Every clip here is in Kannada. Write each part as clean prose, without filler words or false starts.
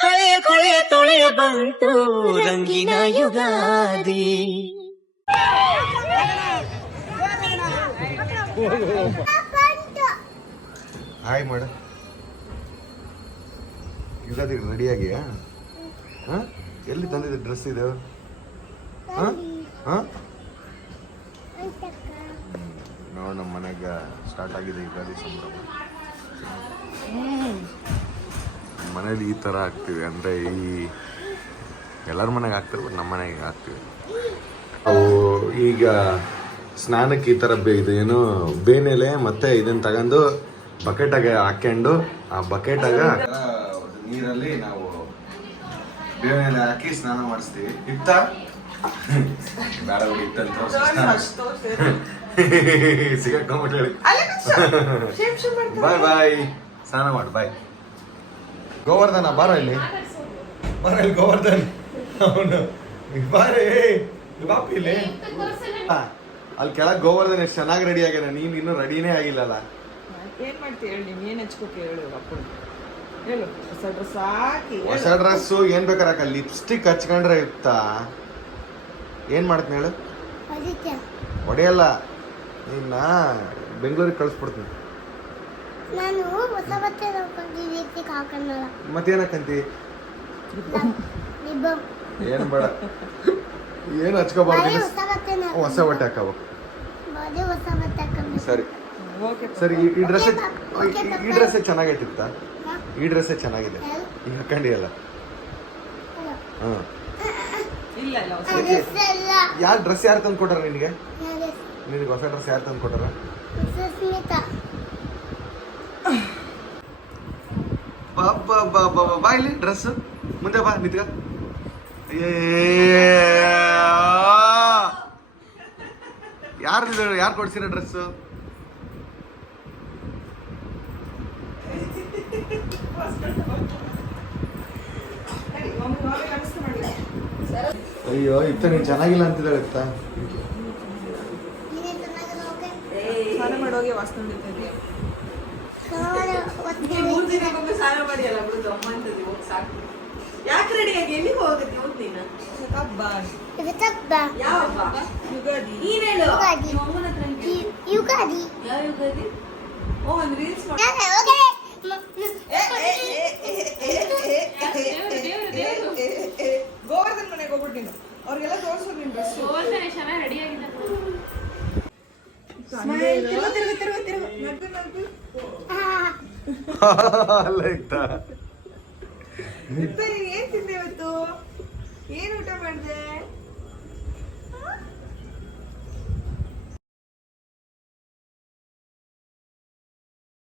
ಹಳೆಯ ಕೊಳೆಯ ತೊಳೆಯ ಬಂತು ರಂಗಿನ ಯುಗಾದಿ. ಹಾಯ್ ಮಾಡ ಯುಗಾದಿ ರೆಡಿಯಾಗಿಯಾ? ಹಾಂ, ಎಲ್ಲಿ ತಂದಿದ್ದೆ ಡ್ರೆಸ್ ಇದು? ಹಾಂ ಹಾಂ, ನಾವು ನಮ್ಮ ಮನೆಗೆ ಸ್ಟಾರ್ಟ್ ಆಗಿದೆ ಯುಗಾದಿ ಸಂಭ್ರಮ. ಮನೇಲಿ ಈ ಥರ ಆಗ್ತೀವಿ, ಅಂದರೆ ಈ ಎಲ್ಲರ ಮನೆಗೆ ಆಗ್ತೀವಿ, ಬಟ್ ನಮ್ಮ ಮನೆಗೆ ಆಗ್ತೀವಿ. ಅವು ಈಗ ಸ್ನಾನಕ್ಕೆ ಈ ಥರ ಇದು ಏನು ಬೇನೆಲೆ ಮತ್ತು ಇದನ್ನು ತಗೊಂಡು ಬಕೆಟಾಗೆ ಹಾಕ್ಕೊಂಡು ಆ ಬಕೆಟಾಗ ನೀರಲ್ಲಿ ನಾವು ಬೇನೆಲೆ ಹಾಕಿ ಸ್ನಾನ ಮಾಡಿಸ್ತೀವಿ. ಇತ್ತ ಬೇಡ ಬಿಡಿ, ಇತ್ತಂತ ಸಿಗಕ್ಕೊಂಬಿಟ್ಟು ಹೇಳಿ ಬಾಯ್ ಬಾಯ್, ಸ್ನಾನ ಮಾಡಿ ಬಾಯ್. ಗೋವರ್ಧನ ಬಾರ ಇಲ್ಲಿ, ಬಾರ ಇಲ್ಲಿ ಗೋವರ್ಧನ್, ಅವನು ಬಾರೇ ಬಾಪಿ ಇಲ್ಲಿ. ಅಲ್ಲಿ ಕೆಳಗೆ ಗೋವರ್ಧನ್ ಎಷ್ಟು ಚೆನ್ನಾಗಿ ರೆಡಿ ಆಗ್ಯಾನ, ನೀನು ಇನ್ನೂ ರೆಡಿನೇ ಆಗಿಲ್ಲಲ್ಲ. ಏನ್ ಮಾಡ್ತೀವಿ ಹೇಳಿ, ನೀವ್ ಏನ್ ಹಚ್ಕೋಕೆ ಹೇಳು ಅಪ್ಪು, ಹೇಳು. ಹೊಸ ಡ್ರೆಸ್ ಹಾಕಿ, ಹೊಸ ಡ್ರೆಸ್ಸು ಏನ್ ಬೇಕಾರೆ ಹಾಕ, ಲಿಪ್ಸ್ಟಿಕ್ ಹಚ್ಕೊಂಡ್ರೆ ಇತ್ತಾ ಏನ್ ಮಾಡ್ತೀನಿ ಹೇಳು? ಹೊಡೆಯಲ್ಲ, ನಿನ್ನ ಬೆಂಗಳೂರಿಗೆ ಕಳಿಸ್ಬಿಡ್ತೀನಿ. ನಾನು ಹೊಸ ಬಟ್ಟೆ ಹಾಕಲ್ಲ. ಮತ್ತೇನಕ್ಕಂತಿ? ಏನ್ ಬೇಡ, ಏನು ಹಚ್ಕೋಬಾರ್ದು, ಹೊಸ ಬಟ್ಟೆ ಹಾಕವು. ಸರಿ ಸರಿ, ಈ ಡ್ರೆಸ್ಸೇ ಚೆನ್ನಾಗೈತಿತ್ತ, ಈ ಡ್ರೆಸ್ಸೇ ಚೆನ್ನಾಗಿದೆ, ಈಗ ಹಾಕೊಂಡಿಯಲ್ಲ. ಹಾಂ, ಯಾರು ಡ್ರೆಸ್ ಯಾರು ತಂದು ಕೊಟ್ಟಾರ ನಿನಗೆ? ನಿನಗೆ ಹೊಸ ಡ್ರೆಸ್ ಯಾರು ತಂದು ಕೊಟ್ಟಾರ? ಬಾ ಇಲ್ಲಿ ಡ್ರೆಸ್ ಮುಂದೆ ಬಾ, ನಿತ್ಗ. ಯಾರು ಕೊಡ್ಸಿರ ಡ್ರೆಸ್? ಅಯ್ಯೋ, ಇತ್ತ ನೀನು ಚೆನ್ನಾಗಿಲ್ಲ ಅಂತಿದ್ದಾಳೆ. ಇತ್ತ ಸ್ನಾನ ಮಾಡೋಗಿ ವಾಸನೆ ಹೊಡಿತಾ ಸ್ನಾನ ಮಾಡಿಯಲ್ಲ ಬಿಡುದು ಅಮ್ಮ ಅಂತದ್ದು, ಹೋಗಿ ಸಾಕು. ಯಾಕೆ ರೆಡಿಯಾಗಿ ಎಲ್ಲಿಗೆ ಹೋಗುತ್ತೆ ಹೋದ್ ನೀನು? ಹಬ್ಬ ಯಾವ ಹಬ್ಬ? ಯುಗಾದಿ. ನೀನ್ ಹೇಳು. ಅಮ್ಮನ ಹತ್ರ ಯುಗಾದಿ. ಯಾವ ಯುಗಾದಿ? ಓ, ಒಂದು ರೀಲ್ಸ್ ಮಾಡಿ. ಗೋವರ್ಧನ್ ಮನೆಗೆ ಹೋಗ್ಬಿಟ್ಟು ನೀನು ಅವ್ರಿಗೆಲ್ಲ ತೋರಿಸೋದು ನಿನ್ ಡ್ರೆಸ್. ರೆಡಿ ಆಗಿದೆ. ಅಲ್ಲ ಇತ್ತ ಏನ್ ತಿಂದೆ ಇವತ್ತು? ಏನ್ ಊಟ ಮಾಡಿದೆ?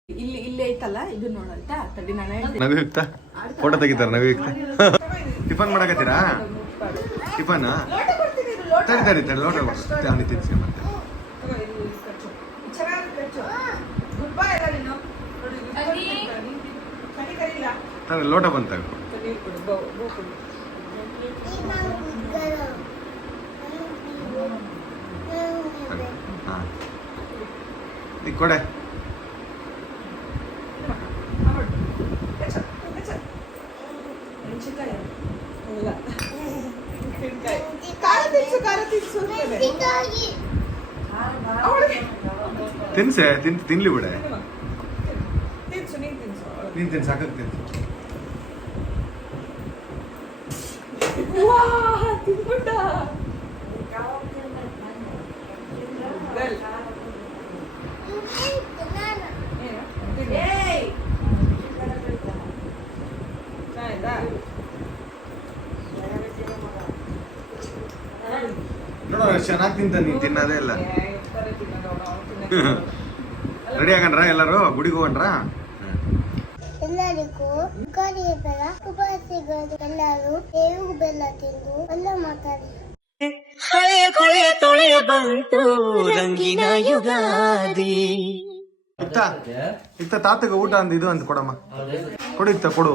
ಇಲ್ಲಿ ಇಲ್ಲಿ ಐತಲ್ಲ, ಇದು ನೋಡಂತ ತಡಿ ನಾನು ಹೇಳ್ತೀನಿ. ನಗುಯುಕ್ತ ಫೋಟೋ ತೆಗಿತಾರ, ನಗುಯುಕ್ತ. ಟಿಫನ್ ಮಾಡಕತ್ತೀರಾ? ಟಿಫನ್ ತಡಿ ತಡಿ, ಲೋಟ ಅವನಿ ತಿನ್ಸಿ. ಮತ್ತೆ ಲೋಟ ಬಂತ ಕೊಡೆ. ತಿನ್ಸೆ, ತಿನ್ಲಿ ಬಿಡೆ, ನೀನ್ ತಿನ್ಸ, ಸಾಕಾಗ ತಿನ್ಸು. ನೋಡೋ ಚೆನ್ನಾಗಿ ತಿಂತ, ನೀನ್ ತಿನ್ನೋದೇ ಇಲ್ಲ. ರೆಡಿ ಆಗಣ್ರ, ಎಲ್ಲರೂ ಗುಡಿಗೆ ಹೋಗಣ್ರ. ಎಲ್ಲರಿಗೂ ಯುಗಾದಿ ಹಬ್ಬದ ಶುಭಾಶಯಗಳು. ಎಲ್ಲರೂ ಬೇವು ಬೆಲ್ಲ ತಿಂದು ಎಲ್ಲ ಮಾತಾಡಿ. ಹಳೆಯ ಕೊಳೆಯ ತೊಳೆಯ ಬಂತು ರಂಗಿನ ಯುಗಾದಿ. ಇತ್ತ ತಾತಗ ಊಟ ಅಂದ ಇದು ಅಂತ ಕೊಡಮ್ಮ, ಕೊಡು ಇತ್ತ, ಕೊಡು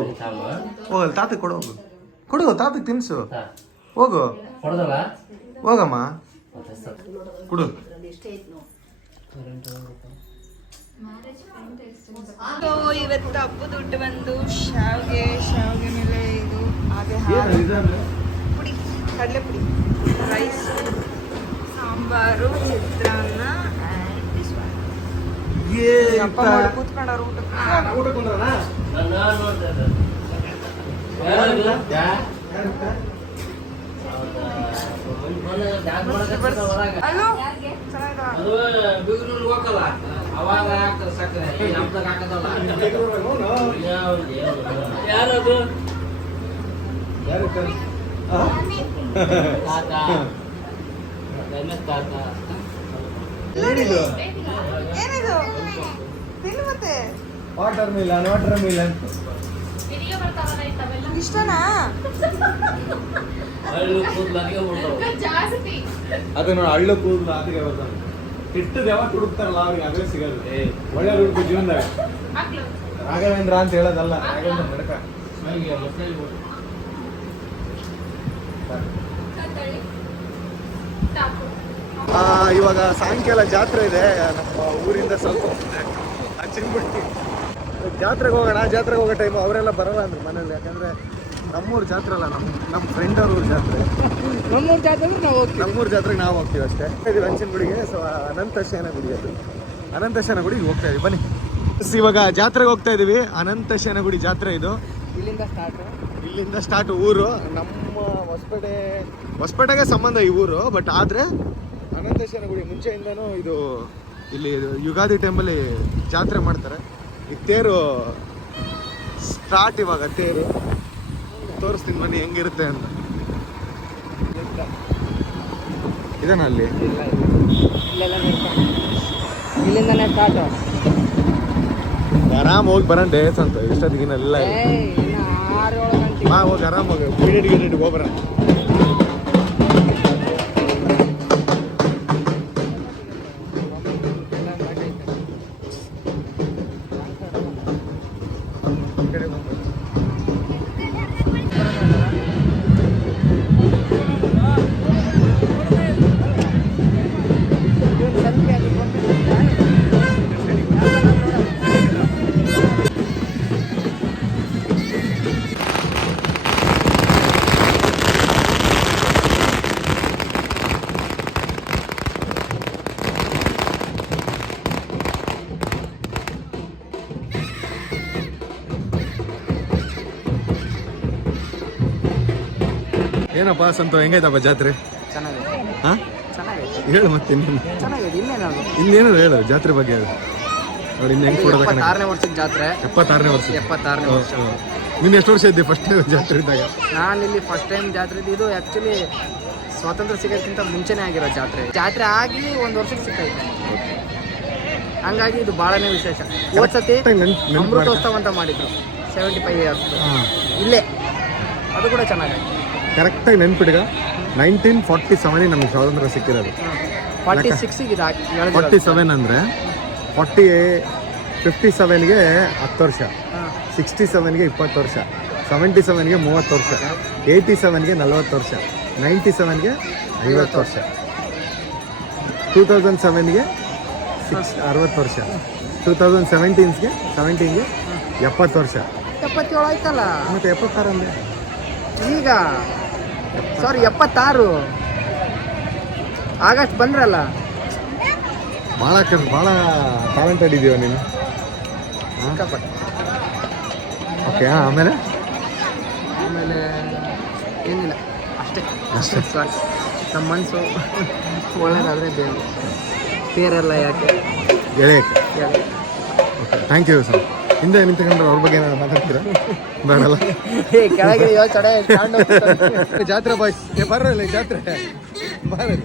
ಹೋಗಲ್ಲ ತಾತಗ್ ಕೊಡು, ಹೋಗು ಕೊಡು ತಾತಗ್ ತಿನ್ಸು, ಹೋಗು ಹೋಗಮ್ಮ ಕೊಡು. ಸೊ ಇವತ್ತು ಹಬ್ಬದ ಊಟ ಬಂದು ಶಾವಿಗೆ ಮೇಲೆ ಇದು ಹಾಗೆ ಹಾಲು ಪುಡಿ, ಕಡಲೆ ಪುಡಿ, ರೈಸ್, ಸಾಂಬಾರು, ಚಿತ್ರಾನ್ನ, ಅಪ್ಪ ಮಾಡಿ ಕೂತ್ಕೊಂಡವ್ರು ಅಲ್ಲೋ ಅವಾಗ ಹಾಕ್ತಾರೆ ಸಕ್ಕರೆ ಹಬ್ಬದಾಗ ಹಾಕದಲ್ಲ. ಯಾರದು ತಾತ ತಾತ ಏನಿದು ತಿನ್ನು ಮತ್ತೆ ವಾಟರ್ ಮಿಲನ್ ಇಷ್ಟನಾ? ಹಳ್ಳು ಕೂದಲು ಅದಕ್ಕೆ ಬಿಡ್ತಾವೆ. ಅದು ನೋಡಿ ಹಳ್ಳು ಕೂದಲು ಅದಕ್ಕೆ ಬರ್ತಾನೆ. ಕೆಟ್ಟದ ಯಾವಾಗ ಹುಡುಕ್ತಾರಲ್ಲ ಅವ್ರಿಗೆ ಅದೇ ಸಿಗೋದು. ಒಳ್ಳೆ ಹುಡುಕು ಜೀವನದಾಗ ರಾಘವೇಂದ್ರ ಅಂತ ಹೇಳೋದಲ್ಲ, ರಾಘವೇಂದ್ರ ನಡಕ. ಇವಾಗ ಸಾಯಂಕಾಲ ಜಾತ್ರೆ ಇದೆ ನಮ್ಮ ಊರಿಂದ ಸ್ವಲ್ಪ ಹಚ್ಚಿನ್ಬಿಟ್ಟು ಜಾತ್ರೆಗೆ ಹೋಗೋಣ. ಜಾತ್ರೆಗೆ ಹೋಗೋ ಟೈಮು ಅವರೆಲ್ಲ ಬರಲ್ಲ ಅಂದ್ರೆ ಮನೇಲಿ, ಯಾಕಂದ್ರೆ ನಮ್ಮೂರು ಜಾತ್ರೆ ಅಲ್ಲ, ನಮ್ಮ ಫ್ರೆಂಡ್ ಅವ್ರ ಊರು ಜಾತ್ರೆ. ನಮ್ಮೂರು ಜಾತ್ರೆಗೆ ನಾವು ಹೋಗ್ತೀವಿ, ನಮ್ಮೂರು ಜಾತ್ರೆಗೆ ನಾವು ಹೋಗ್ತೀವಿ ಅಷ್ಟೇ. ಇದು ಹಂಚಿನಗುಡಿಗೆ. ಸೊ ಅನಂತಶಯನ ಗುಡಿ, ಅದು ಅನಂತಶಯನ ಗುಡಿ ಹೋಗ್ತಾ ಇದೀವಿ. ಬನ್ನಿ ಇವಾಗ ಜಾತ್ರೆಗೆ ಹೋಗ್ತಾ ಇದೀವಿ. ಅನಂತಶಯನ ಗುಡಿ ಜಾತ್ರೆ ಇದು. ಇಲ್ಲಿಂದ ಸ್ಟಾರ್ಟ್ ಊರು. ನಮ್ಮ ಹೊಸಪೇಟೆಗೆ ಸಂಬಂಧ ಈ ಊರು. ಬಟ್ ಆದರೆ ಅನಂತಶಯನ ಗುಡಿ ಮುಂಚೆಯಿಂದನೂ ಇದು ಇಲ್ಲಿ ಯುಗಾದಿ ಟೈಮಲ್ಲಿ ಜಾತ್ರೆ ಮಾಡ್ತಾರೆ. ಈ ತೇರು ಸ್ಟಾರ್ಟ್, ಇವಾಗ ತೇರು ತೋರಿಸ್ತೀನಿ ಬನ್ನಿ ಹೆಂಗಿರುತ್ತೆ ಅಂತ. ಇದೇನ ಅಲ್ಲಿ ಇಲ್ಲಿಂದಾನೆ ಸ್ಟಾರ್ಟ್. ಆರಾಮ್ ಹೋಗಿ ಬರೋಣ ಡೇಸ್ ಅಂತ ಎಷ್ಟೊತ್ತಿಗಿನೆಲ್ಲ ಹೋಗಿ ಆರಾಮ್ ಹೋಗಿ ಗಿಡಿಡ್ ಹೋಗ್ಬರ. ಏನಪ್ಪ ಸಂತು, ಹೆಂಗೈತಪ್ಪ ಜಾತ್ರೆ? ಚೆನ್ನಾಗಿದೆ. ಹಾ ಚೆನ್ನಾಗಿದೆ, ಹೇಳು ಮತ್ತೆ ಇನ್ನೇನು. ಚೆನ್ನಾಗಿದೆ. ಇನ್ನೇನು ಹೇಳು ಜಾತ್ರೆ ಬಗ್ಗೆ ಹೇಳು. ನೋಡಿ ಇನ್ನು ಹೆಂಗೆ ಕೊಡೋದ. 76ನೇ ವರ್ಷದ ಜಾತ್ರೆ. 76ನೇ ವರ್ಷ. 76ನೇ ವರ್ಷ. ನೀನು ಎಷ್ಟು ವರ್ಷ ಇದ್ದೆ ಫಸ್ಟ್ ಜಾತ್ರೆ ಇದ್ದಾಗ? ನಾನು ಇಲ್ಲಿ ಫಸ್ಟ್ ಟೈಮ್ ಜಾತ್ರೆ ಇದು ಆ್ಯಕ್ಚುಲಿ ಸ್ವಾತಂತ್ರ್ಯ ಸಿಗೋಕ್ಕಿಂತ ಮುಂಚೆನೇ ಆಗಿರೋ ಜಾತ್ರೆ ಆಗಿ ಒಂದು ವರ್ಷಕ್ಕೆ ಸಿಕ್ಕೈತೆ. ಹಂಗಾಗಿ ಇದು ಭಾಳನೇ ವಿಶೇಷ. ಹೋದ್ಸತಿ ಅಮೃತೋತ್ಸವ ಅಂತ ಮಾಡಿದ್ರು 75 ಇಯರ್ಸ್ ಇಲ್ಲೇ, ಅದು ಕೂಡ ಚೆನ್ನಾಗಿದೆ. ಕರೆಕ್ಟಾಗಿ ನೆನ್ಪಿಟ್ಗ 1947 ನಮಗೆ ಸ್ವಾತಂತ್ರ್ಯ ಸಿಕ್ಕಿರೋದು. 46 47 ಅಂದರೆ 57ಗೆ 10 ವರ್ಷ, 67ಗೆ 20 ವರ್ಷ, 77ಗೆ 30 ವರ್ಷ, 87ಗೆ 40 ವರ್ಷ, 97ಗೆ 50 ವರ್ಷ, 2007ಗೆ 60 ವರ್ಷ, 2017ಗೆ 70 ವರ್ಷ. 77 ಆಯ್ತಲ್ಲ, ಮತ್ತೆ 76 ಅಂದರೆ ಈಗ 76 ಆಗಸ್ಟ್ ಬಂದ್ರಲ್ಲ. ಭಾಳ ಟ್ಯಾಲೆಂಟೆಡ್ ಇದೀವ ನೀನು. ಸಿಕ್ಕಾಪಟ್ಟೆ. ಓಕೆ, ಆಮೇಲೆ ಏನಿಲ್ಲ, ಅಷ್ಟೇ ಸಾಕು. ನಮ್ಮ ಮನಸ್ಸು ಒಳ್ಳೆಯದಾದರೆ ಬೇರೆ ತೇರೆಲ್ಲ ಯಾಕೆ ಗೆಳೆಯಕ್ಕೆ. Okay, thank you sir. ಹಿಂದೆ ನಿಂತ್ಕೊಂಡ್ರೆ ಅವ್ರ ಬಗ್ಗೆ ಏನಾದ್ರು ಮಾತಾಡ್ತೀರಾ? ಬೇಡಲ್ಲ. ಕೆಳಗೆ ಜಾತ್ರೆ ಬಾಯ್ಸ್ ಬರ್ರಲ್ಲ, ಜಾತ್ರೆ ಬರ್ರಿ.